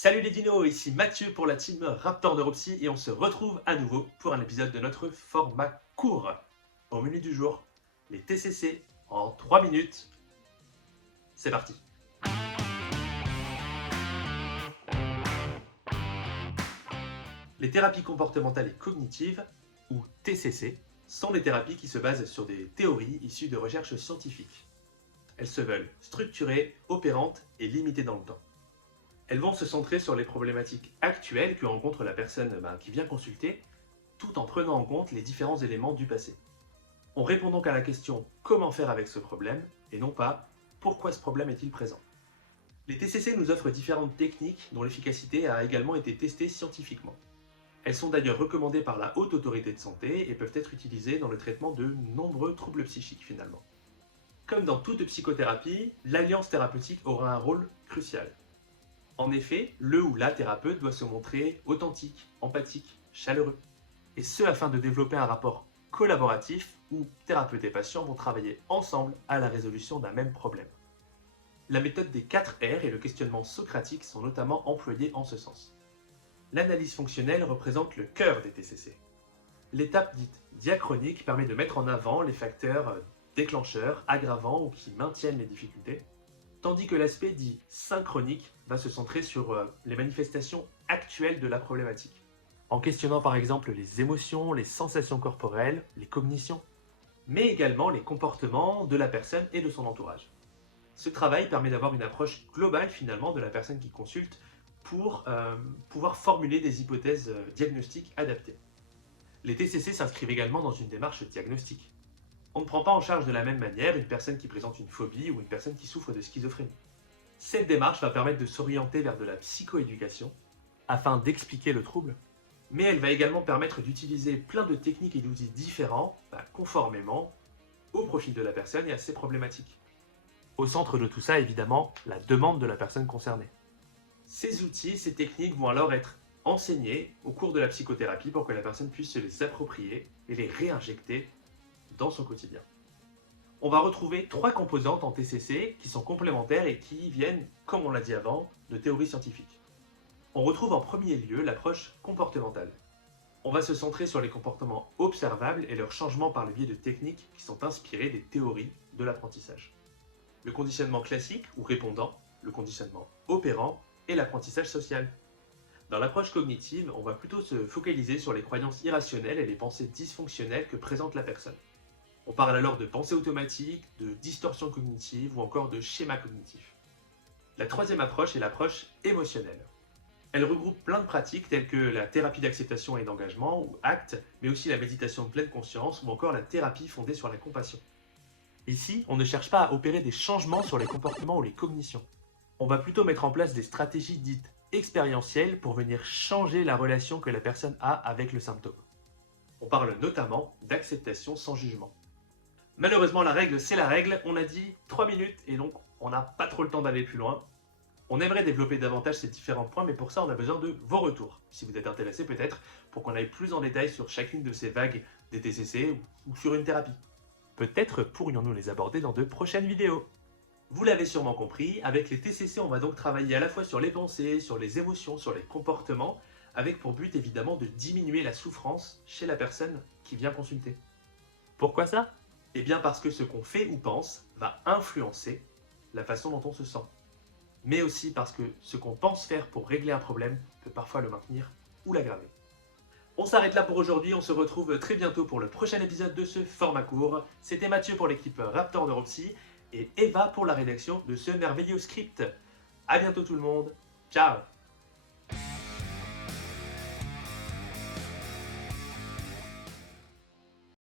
Salut les dinos, ici Mathieu pour la team Raptor Neuropsy et on se retrouve à nouveau pour un épisode de notre format court. Au menu du jour, les TCC en 3 minutes. C'est parti. Les thérapies comportementales et cognitives, ou TCC, sont des thérapies qui se basent sur des théories issues de recherches scientifiques. Elles se veulent structurées, opérantes et limitées dans le temps. Elles vont se centrer sur les problématiques actuelles que rencontre la personne qui vient consulter, tout en prenant en compte les différents éléments du passé. On répond donc à la question comment faire avec ce problème, et non pas pourquoi ce problème est-il présent. Les TCC nous offrent différentes techniques dont l'efficacité a également été testée scientifiquement. Elles sont d'ailleurs recommandées par la Haute Autorité de Santé et peuvent être utilisées dans le traitement de nombreux troubles psychiques finalement. Comme dans toute psychothérapie, l'alliance thérapeutique aura un rôle crucial. En effet, le ou la thérapeute doit se montrer authentique, empathique, chaleureux. Et ce afin de développer un rapport collaboratif où thérapeute et patient vont travailler ensemble à la résolution d'un même problème. La méthode des 4 R et le questionnement socratique sont notamment employés en ce sens. L'analyse fonctionnelle représente le cœur des TCC. L'étape dite diachronique permet de mettre en avant les facteurs déclencheurs, aggravants ou qui maintiennent les difficultés, tandis que l'aspect dit synchronique va se centrer sur les manifestations actuelles de la problématique, en questionnant par exemple les émotions, les sensations corporelles, les cognitions, mais également les comportements de la personne et de son entourage. Ce travail permet d'avoir une approche globale finalement de la personne qui consulte pour pouvoir formuler des hypothèses diagnostiques adaptées. Les TCC s'inscrivent également dans une démarche diagnostique. On ne prend pas en charge de la même manière une personne qui présente une phobie ou une personne qui souffre de schizophrénie. Cette démarche va permettre de s'orienter vers de la psychoéducation afin d'expliquer le trouble, mais elle va également permettre d'utiliser plein de techniques et d'outils différents conformément au profil de la personne et à ses problématiques. Au centre de tout ça, évidemment, la demande de la personne concernée. Ces outils, ces techniques vont alors être enseignés au cours de la psychothérapie pour que la personne puisse se les approprier et les réinjecter dans son quotidien. On va retrouver 3 composantes en TCC qui sont complémentaires et qui viennent, comme on l'a dit avant, de théories scientifiques. On retrouve en premier lieu l'approche comportementale. On va se centrer sur les comportements observables et leur changement par le biais de techniques qui sont inspirées des théories de l'apprentissage. Le conditionnement classique ou répondant, le conditionnement opérant et l'apprentissage social. Dans l'approche cognitive, on va plutôt se focaliser sur les croyances irrationnelles et les pensées dysfonctionnelles que présente la personne. On parle alors de pensée automatique, de distorsion cognitive ou encore de schéma cognitif. La troisième approche est l'approche émotionnelle. Elle regroupe plein de pratiques telles que la thérapie d'acceptation et d'engagement ou ACT, mais aussi la méditation de pleine conscience ou encore la thérapie fondée sur la compassion. Ici, on ne cherche pas à opérer des changements sur les comportements ou les cognitions. On va plutôt mettre en place des stratégies dites expérientielles pour venir changer la relation que la personne a avec le symptôme. On parle notamment d'acceptation sans jugement. Malheureusement, la règle, c'est la règle. On a dit 3 minutes et donc on n'a pas trop le temps d'aller plus loin. On aimerait développer davantage ces différents points, mais pour ça, on a besoin de vos retours. Si vous êtes intéressé peut-être, pour qu'on aille plus en détail sur chacune de ces vagues des TCC ou sur une thérapie. Peut-être pourrions-nous les aborder dans de prochaines vidéos. Vous l'avez sûrement compris, avec les TCC, on va donc travailler à la fois sur les pensées, sur les émotions, sur les comportements, avec pour but évidemment de diminuer la souffrance chez la personne qui vient consulter. Pourquoi ça ? Eh bien parce que ce qu'on fait ou pense va influencer la façon dont on se sent. Mais aussi parce que ce qu'on pense faire pour régler un problème peut parfois le maintenir ou l'aggraver. On s'arrête là pour aujourd'hui, on se retrouve très bientôt pour le prochain épisode de ce format court. C'était Mathieu pour l'équipe Raptor Neuropsy et Eva pour la rédaction de ce merveilleux script. A bientôt tout le monde, ciao.